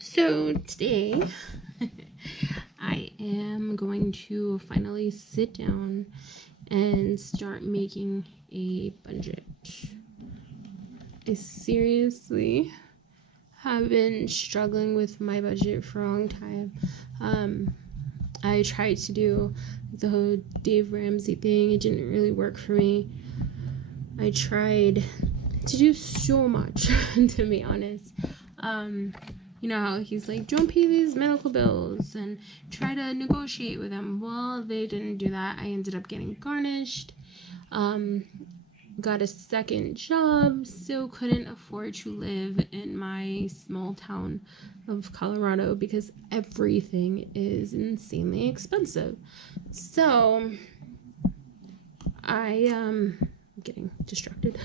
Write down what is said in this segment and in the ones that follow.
So today I am going to finally sit down and start making a budget. I seriously have been struggling with my budget for a long time. I tried to do the whole Dave Ramsey thing. It didn't really work for me. I tried to do so much, to be honest. You know how he's like, don't pay these medical bills and try to negotiate with them. Well, they didn't do that. I ended up getting garnished. Got a second job. Still couldn't afford to live in my small town of Colorado because everything is insanely expensive. So I am getting distracted.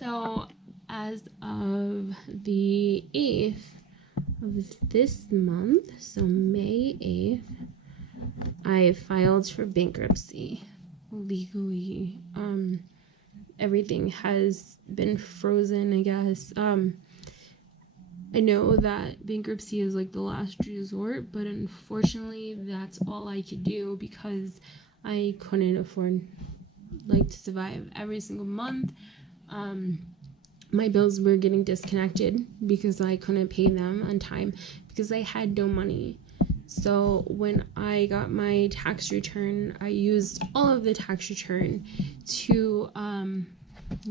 So as of the 8th of this month, so May 8th, I filed for bankruptcy legally. Everything has been frozen, I guess. I know that bankruptcy is like the last resort, but unfortunately that's all I could do because I couldn't afford to survive every single month. My bills were getting disconnected because I couldn't pay them on time because I had no money. So when I got my tax return, I used all of the tax return to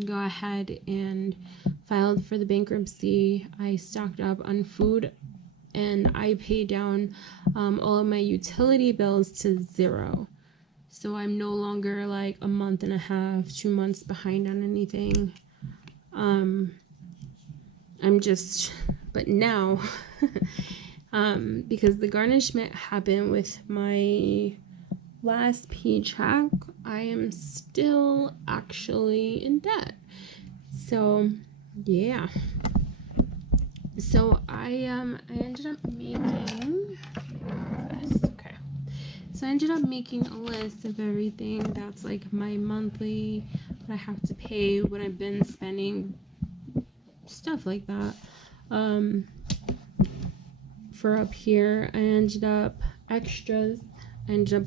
go ahead and filed for the bankruptcy. I stocked up on food and I paid down all of my utility bills to zero. So I'm no longer like a month and a half, 2 months behind on anything. But now, because the garnishment happened with my last paycheck, I am still actually in debt. So, yeah. So I ended up making So I ended up making a list of everything that's like my monthly, what I have to pay, what I've been spending, stuff like that. For up here, I ended up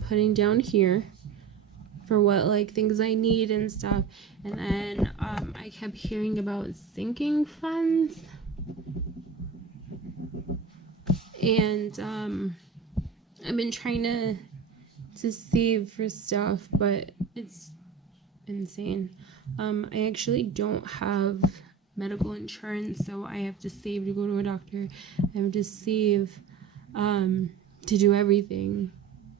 putting down here for what like things I need and stuff. And then I kept hearing about sinking funds. And I've been trying to save for stuff, but it's insane. I actually don't have medical insurance, so I have to save to go to a doctor. I have to save to do everything.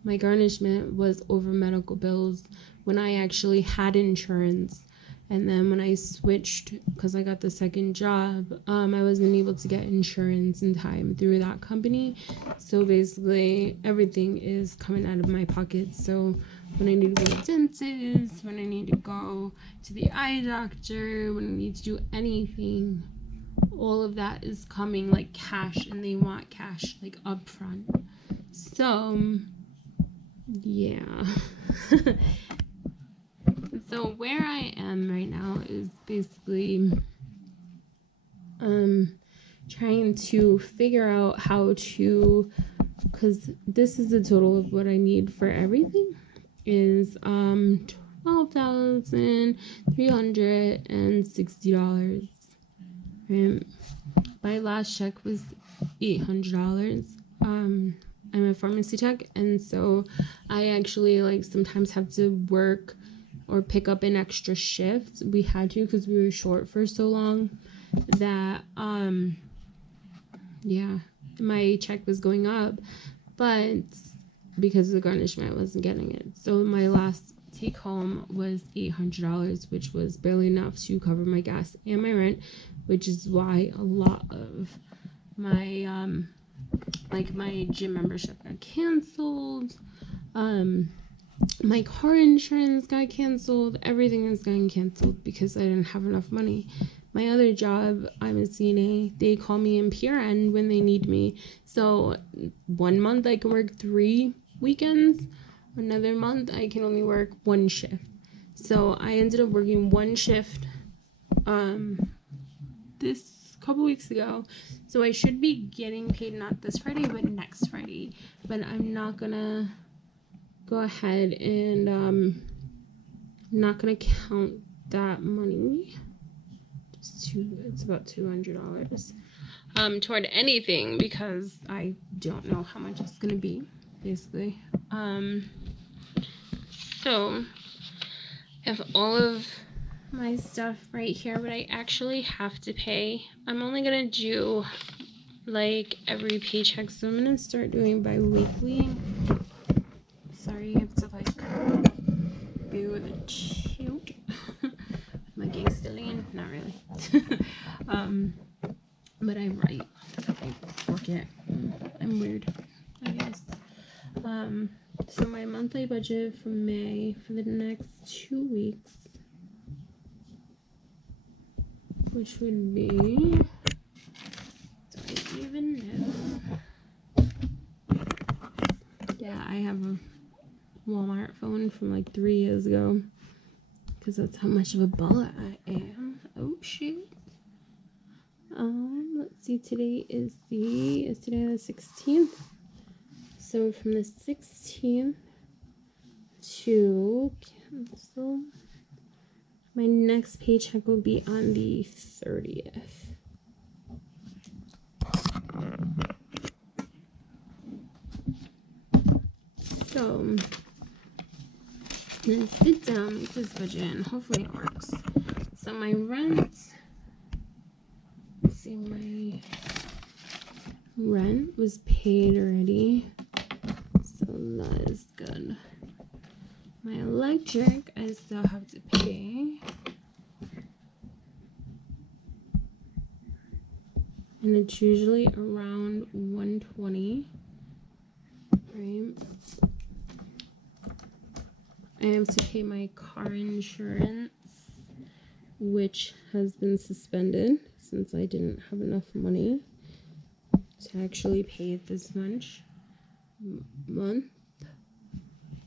My garnishment was over medical bills when I actually had insurance. And then when I switched, because I got the second job, I wasn't able to get insurance in time through that company. So basically, everything is coming out of my pocket. So when I need to go to the dentist, when I need to go to the eye doctor, when I need to do anything, all of that is coming like cash, and they want cash like upfront. So, yeah. So where I am right now is basically trying to figure out how to, because this is the total of what I need for everything, is $12,360. Right? My last check was $800. I'm a pharmacy tech, and so I actually sometimes have to work or pick up an extra shift. We had to because we were short for so long that my check was going up, but because of the garnishment I wasn't getting it. So my last take home was $800, which was barely enough to cover my gas and my rent, which is why a lot of my my gym membership got canceled. My car insurance got canceled. Everything is getting canceled because I didn't have enough money. My other job, I'm a CNA. They call me in PRN when they need me. So 1 month I can work 3 weekends. Another month I can only work 1 shift. So I ended up working 1 shift this couple weeks ago. So I should be getting paid not this Friday, but next Friday. But I'm not gonna go ahead and not gonna count that money. It's about $200 toward anything, because I don't know how much it's gonna be, basically. So if all of my stuff right here, but I actually have to pay, I'm only gonna do like every paycheck, so I'm gonna start doing bi-weekly. Sorry, I have to like be with a shoot. My gangster lean, not really. But I write, I work it. I'm weird, I guess. So my monthly budget for May for the next 2 weeks, which would be, don't even know. Yeah, I have a Walmart phone from like 3 years ago, because that's how much of a baller I am. Oh shoot. Let's see, today the 16th. So from the 16th to cancel, my next paycheck will be on the 30th. So I'm gonna sit down, make this budget, and hopefully it works. So my rent, let's see, my rent was paid already, so that is good. My electric, I still have to pay, and it's usually around $120, right? I have to pay my car insurance, which has been suspended since I didn't have enough money to actually pay it this month. But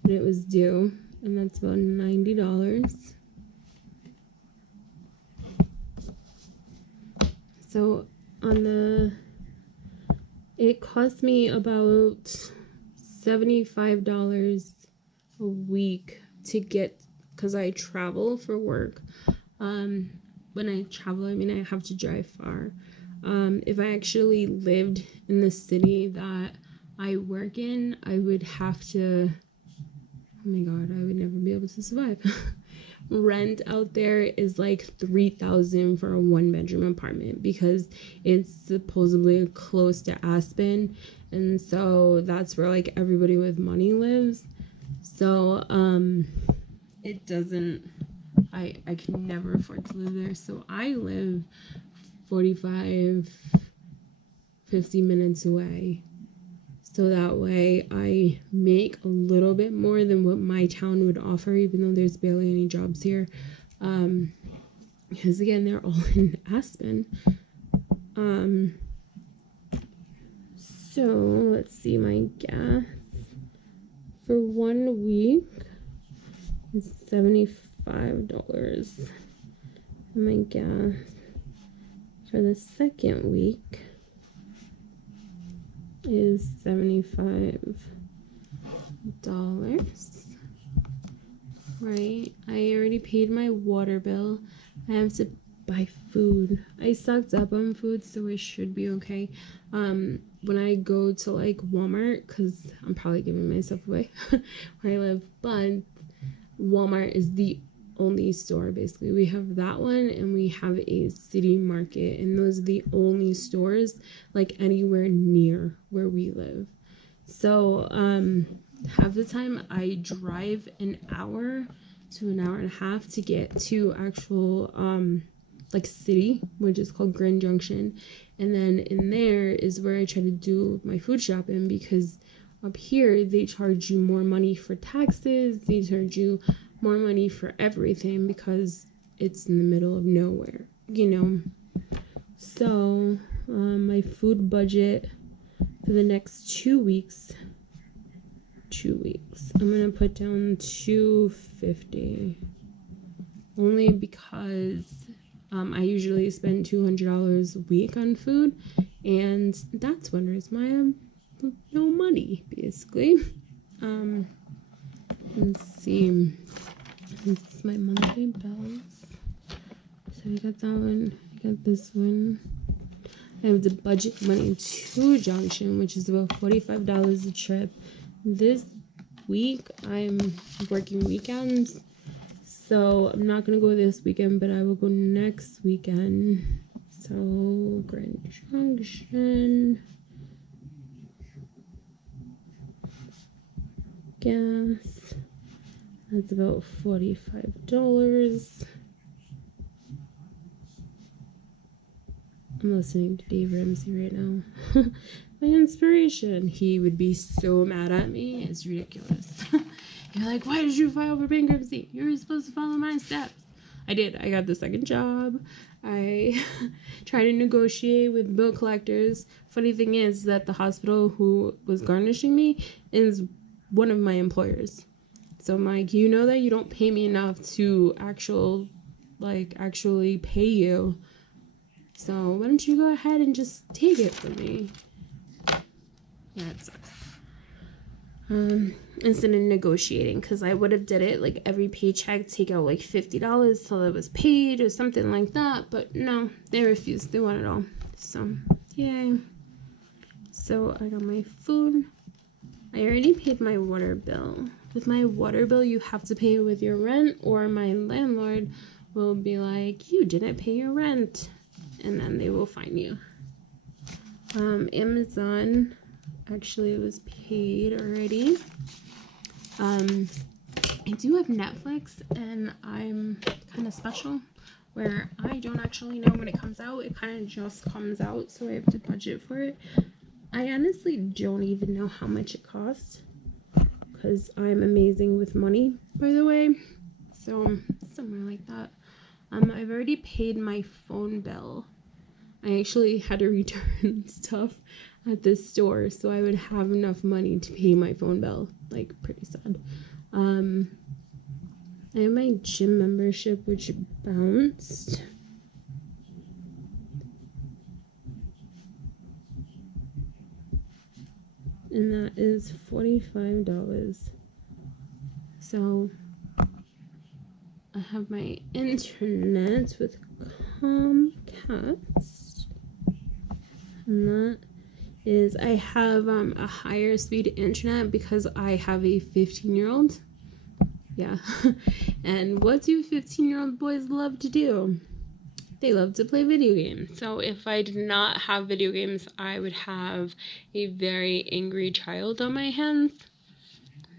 it was due, and that's about $90. So it cost me about $75 a week to get, because I travel for work. When I travel, I mean, I have to drive far. If I actually lived in the city that I work in, I would have to, oh my god, I would never be able to survive. Rent out there is like $3,000 for a 1-bedroom apartment, because it's supposedly close to Aspen, and so that's where like everybody with money lives. So it doesn't, I can never afford to live there, so I live 45-50 minutes away, so that way I make a little bit more than what my town would offer, even though there's barely any jobs here, because again, they're all in Aspen. So let's see, my gas for 1 week is $75. And my gas for the second week is $75. Right? I already paid my water bill. I have to buy food. I stocked up on food, so I should be okay. When I go to like Walmart, because I'm probably giving myself away where I live, but Walmart is the only store, basically. We have that one, and we have a city market, and those are the only stores like anywhere near where we live. So half the time I drive an hour to an hour and a half to get to actual like city, which is called Grand Junction, and then in there is where I try to do my food shopping, because up here they charge you more money for taxes, they charge you more money for everything, because it's in the middle of nowhere, you know. So my food budget for the next 2 weeks, I'm gonna put down $250, only because I usually spend $200 a week on food, and that's one reason why I have no money, basically. Let's see. This is my monthly bills. So I got that one. I got this one. I have the budget money to Junction, which is about $45 a trip. This week, I'm working weekends, so I'm not going to go this weekend, but I will go next weekend. So, Grand Junction, gas, that's about $45. I'm listening to Dave Ramsey right now. My inspiration. He would be so mad at me. It's ridiculous. You're like, why did you file for bankruptcy? You were supposed to follow my steps. I did. I got the second job. I tried to negotiate with bill collectors. Funny thing is that the hospital who was garnishing me is one of my employers. So I'm like, you know that you don't pay me enough to actually pay you. So why don't you go ahead and just take it from me? Yeah, it sucks. Instead of negotiating, because I would have did it like every paycheck, take out like $50 till it was paid or something like that. But no, they refused. They want it all. So yay. So I got my food. I already paid my water bill. With my water bill, you have to pay with your rent, or my landlord will be like, you didn't pay your rent, and then they will fine you. Amazon, actually it was paid already. I do have Netflix, and I'm kind of special where I don't actually know when it comes out. It kind of just comes out, so I have to budget for it. I honestly don't even know how much it costs, because I'm amazing with money, by the way. So somewhere like that. I've already paid my phone bill. I actually had to return stuff at this store so I would have enough money to pay my phone bill. Like, pretty sad. I have my gym membership, which bounced. And that is $45. So I have my internet with Comcast, and that is, I have a higher speed internet because I have a 15-year-old. Yeah. And what do 15-year-old boys love to do? They love to play video games. So if I did not have video games, I would have a very angry child on my hands.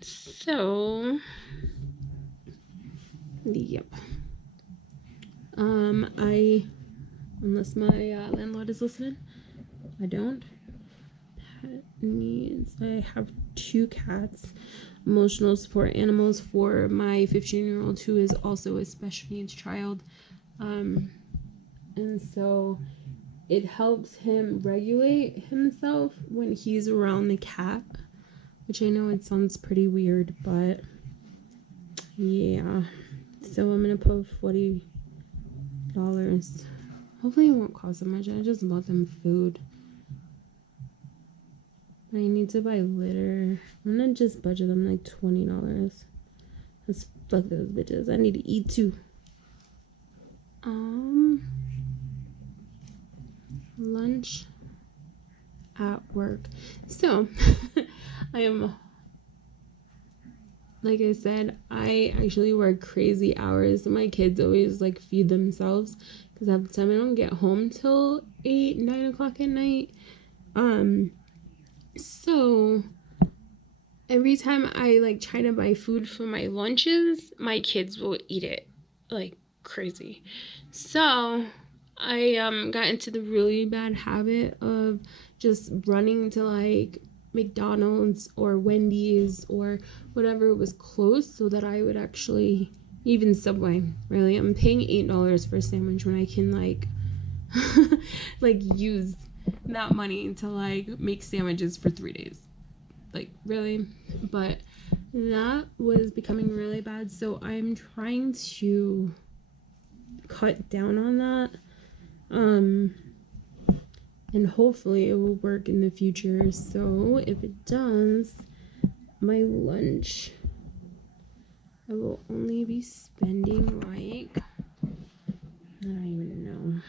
So yep. Unless my landlord is listening, I don't. Pet needs. I have 2 cats, emotional support animals for my 15-year-old who is also a special needs child. And so it helps him regulate himself when he's around the cat, which I know it sounds pretty weird, but yeah. So I'm gonna put $40. Hopefully it won't cost so much. I just bought them food. I need to buy litter. I'm gonna just budget them like $20. Let's fuck those bitches. I need to eat too. Lunch at work. So I am, like I said, I actually work crazy hours. My kids always like feed themselves because half the time I don't get home till 8-9 o'clock at night. So every time I like try to buy food for my lunches, my kids will eat it like crazy. So I got into the really bad habit of just running to like McDonald's or Wendy's or whatever was close so that I would actually, even Subway, really, I'm paying $8 for a sandwich when I can like like use that money to like make sandwiches for 3 days. Like, really? But that was becoming really bad, so I'm trying to cut down on that. And hopefully it will work in the future. So if it does, my lunch, I will only be spending like, I don't even know.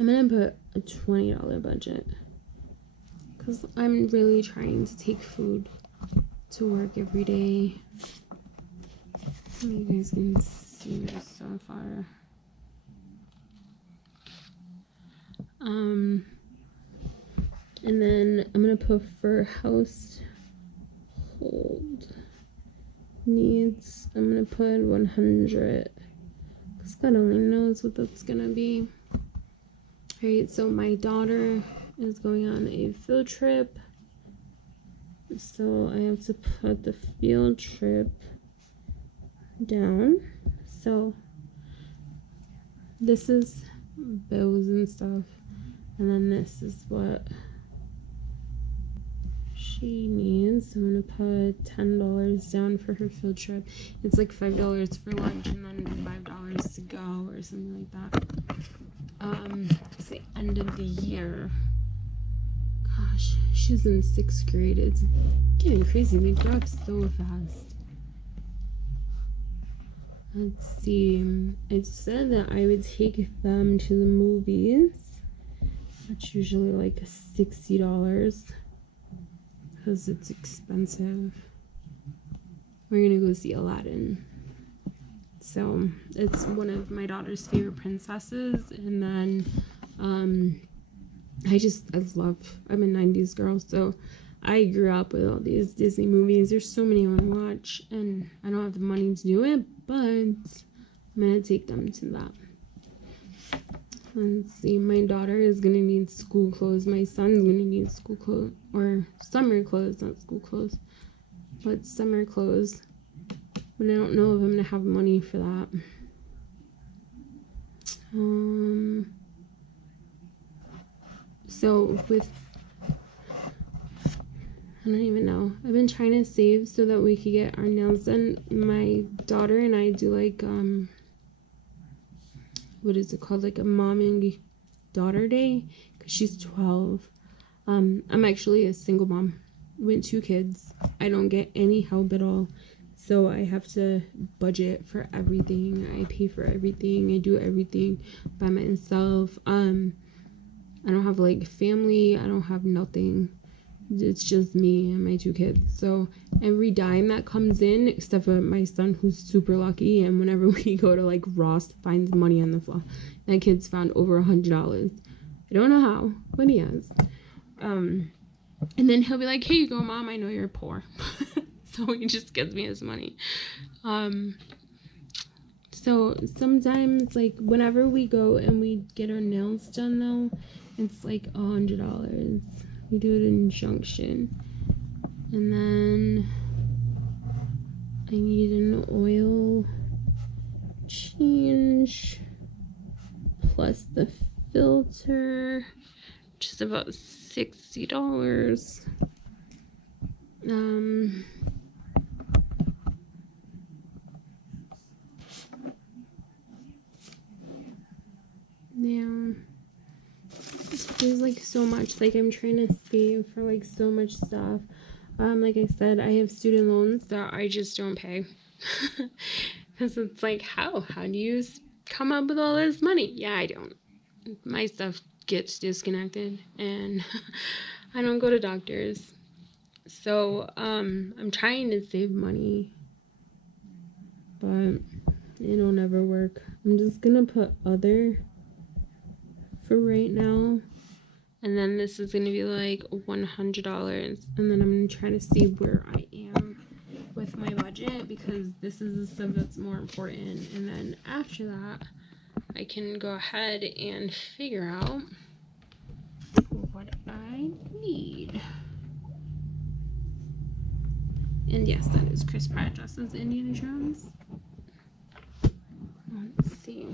I'm gonna put a $20 budget because I'm really trying to take food to work every day. You guys can see this so far. And then I'm gonna put for household needs, I'm gonna put 100 because God only knows what that's gonna be. Alright, so my daughter is going on a field trip, so I have to put the field trip down. So this is bills and stuff, and then this is what she needs. I'm gonna put $10 down for her field trip. It's like $5 for lunch and then $5 to go or something like that. It's the end of the year. Gosh, she's in 6th grade. It's getting crazy. They grow up so fast. Let's see. It said that I would take them to the movies. That's usually like $60 because it's expensive. We're gonna go see Aladdin. So it's one of my daughter's favorite princesses, and then I'm a 90s girl, so I grew up with all these Disney movies. There's so many I want to watch, and I don't have the money to do it, but I'm gonna take them to that. Let's see, my daughter is gonna need school clothes. My son's gonna need school clothes, or summer clothes, not school clothes, but summer clothes. But I don't know if I'm gonna have money for that. So with, I don't even know. I've been trying to save so that we could get our nails done. My daughter and I do like, what is it called? Like a mom and daughter day, because she's 12. I'm actually a single mom with 2 kids. I don't get any help at all. So I have to budget for everything. I pay for everything. I do everything by myself. I don't have like family. I don't have nothing. It's just me and my 2 kids. So every dime that comes in, except for my son who's super lucky, and whenever we go to like Ross, finds money on the floor. That kid's found over $100. I don't know how, but he has. And then he'll be like, "Here you go, Mom. I know you're poor." So he just gives me his money. So sometimes, like, whenever we go and we get our nails done, though, it's like $100. We do it in Junction. And then I need an oil change plus the filter, which is about $60. Yeah, there's like so much, like I'm trying to save for like so much stuff. Like I said, I have student loans that I just don't pay. Because it's like, how do you come up with all this money? Yeah, I don't. My stuff gets disconnected, and I don't go to doctors. So I'm trying to save money, but it'll never work. I'm just gonna put other for right now, and then this is gonna be like $100, and then I'm gonna try to see where I am with my budget, because this is the stuff that's more important, and then after that I can go ahead and figure out what I need. And yes, that is Chris Pratt dressed as Indiana Jones. Let's see.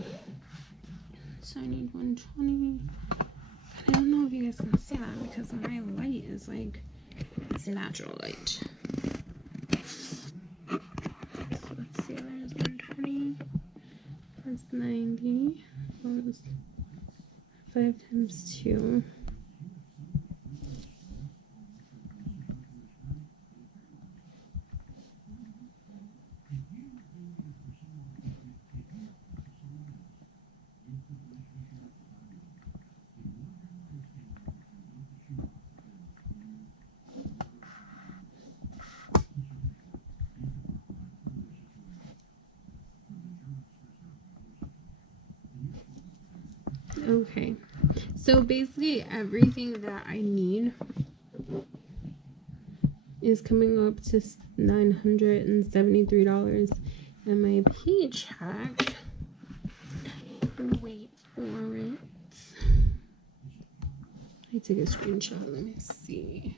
So I need 120. I don't know if you guys can see that because my light is like, it's natural light. So let's see, there's 120. 5 times 2. Okay, so basically everything that I need is coming up to $973, and my paycheck, wait for it, I took a screenshot, let me see.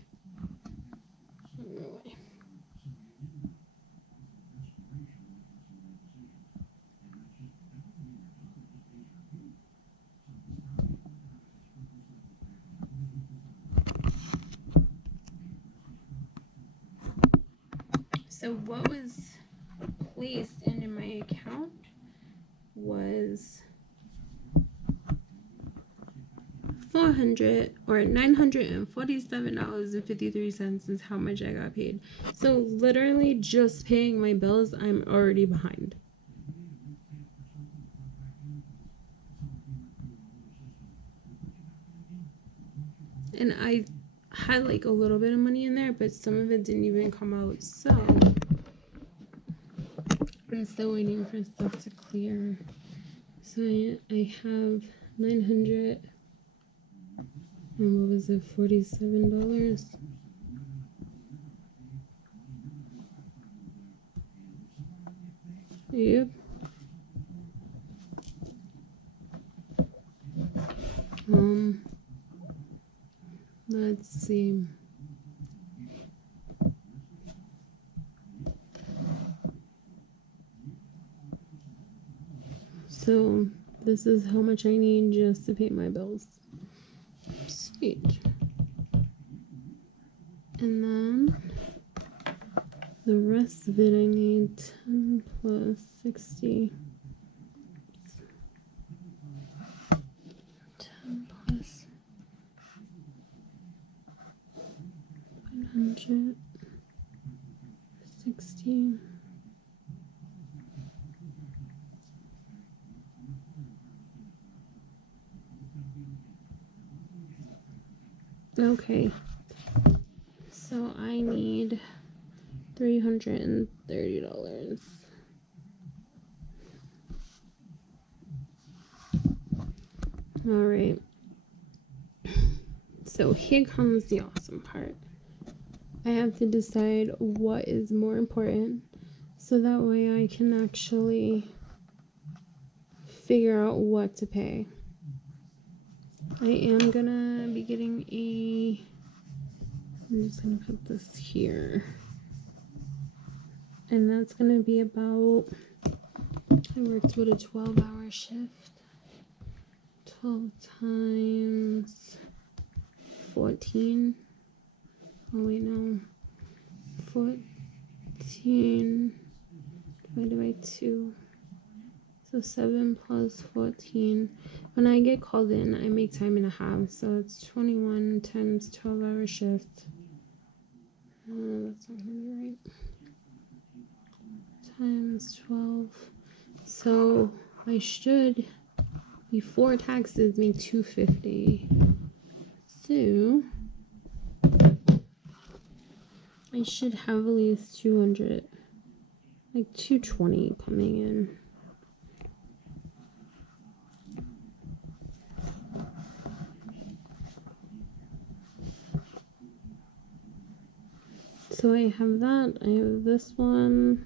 So what was placed into my account was $947.53 is how much I got paid. So literally just paying my bills, I'm already behind. And I had like a little bit of money in there, but some of it didn't even come out. So I'm still waiting for stuff to clear. So I have 900, and what was it, $47? Yep. Let's see. So this is how much I need just to pay my bills. Sweet. And then the rest of it I need 10 plus 60. 10 plus 160. Okay. So I need $330. All right. So here comes the awesome part. I have to decide what is more important so that way I can actually figure out what to pay. I am gonna be getting I'm just gonna put this here. And that's gonna be about, I worked with a 12-hour shift. 12 times 14. Oh wait, no. 14 divided by 2. So 7 plus 14. When I get called in, I make time and a half. So it's 21 times 12-hour shift. That's not gonna be right. Times 12. So I should, before taxes, make $250. So I should have at least 200, like $220 coming in. So I have that. I have this one.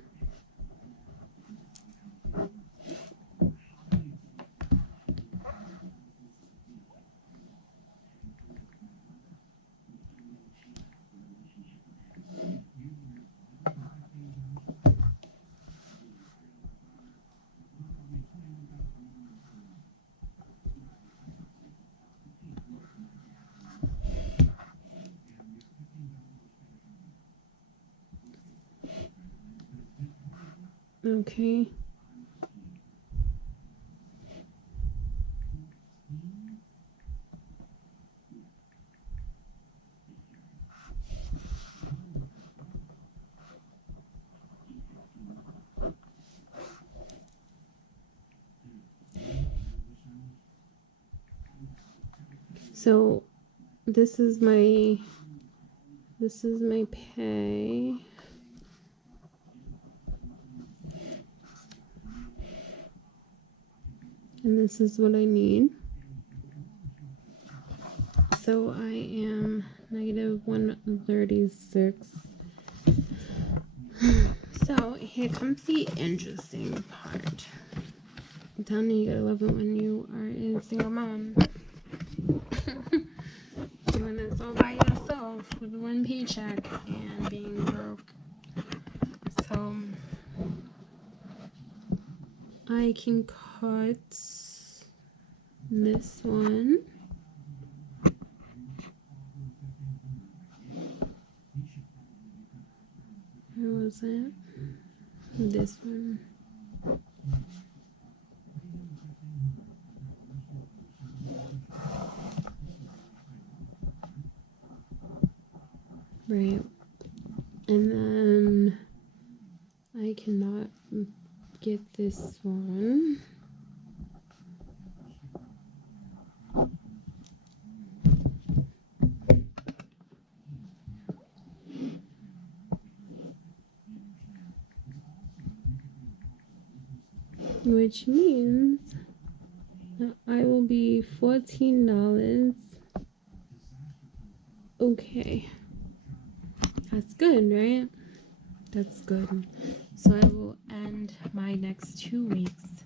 Okay. So this is my pay. And this is what I need. So I am negative 136. So here comes the interesting part. I'm telling you, gotta love it when you are a single mom. Doing this all by yourself with one paycheck and being broke. So I can cut this one. Where was it? This one. Right. And then I cannot get this one. Which means that I will be $14. Okay. That's good, right? That's good. So I will end my next 2 weeks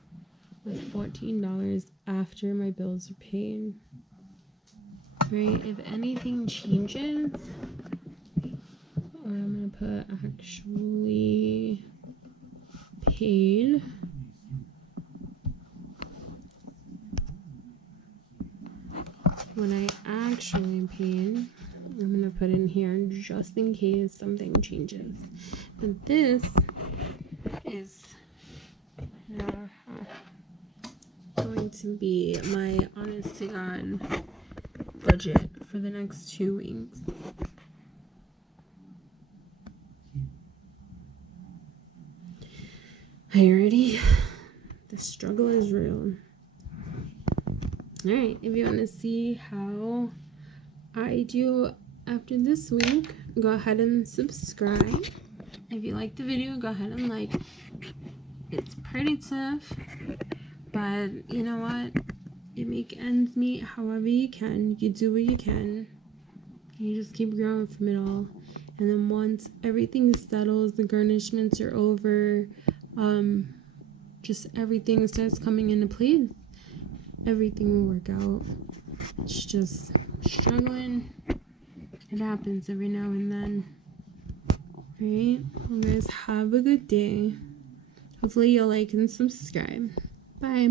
with $14 after my bills are paid. Right? If anything changes, or I'm gonna put actually paid. When I actually paid, I'm gonna put in here just in case something changes. But this is going to be my honest to God budget for the next 2 weeks. Are you ready? The struggle is real. Alright, if you want to see how I do after this week, go ahead and subscribe. If you like the video, go ahead and like. It's pretty tough, but you know what? You make ends meet however you can. You do what you can. You just keep growing from it all. And then once everything settles, the garnishments are over, just everything starts coming into place, everything will work out. It's just struggling. It happens every now and then. Alright? Well, guys, have a good day. Hopefully you'll like and subscribe. Bye.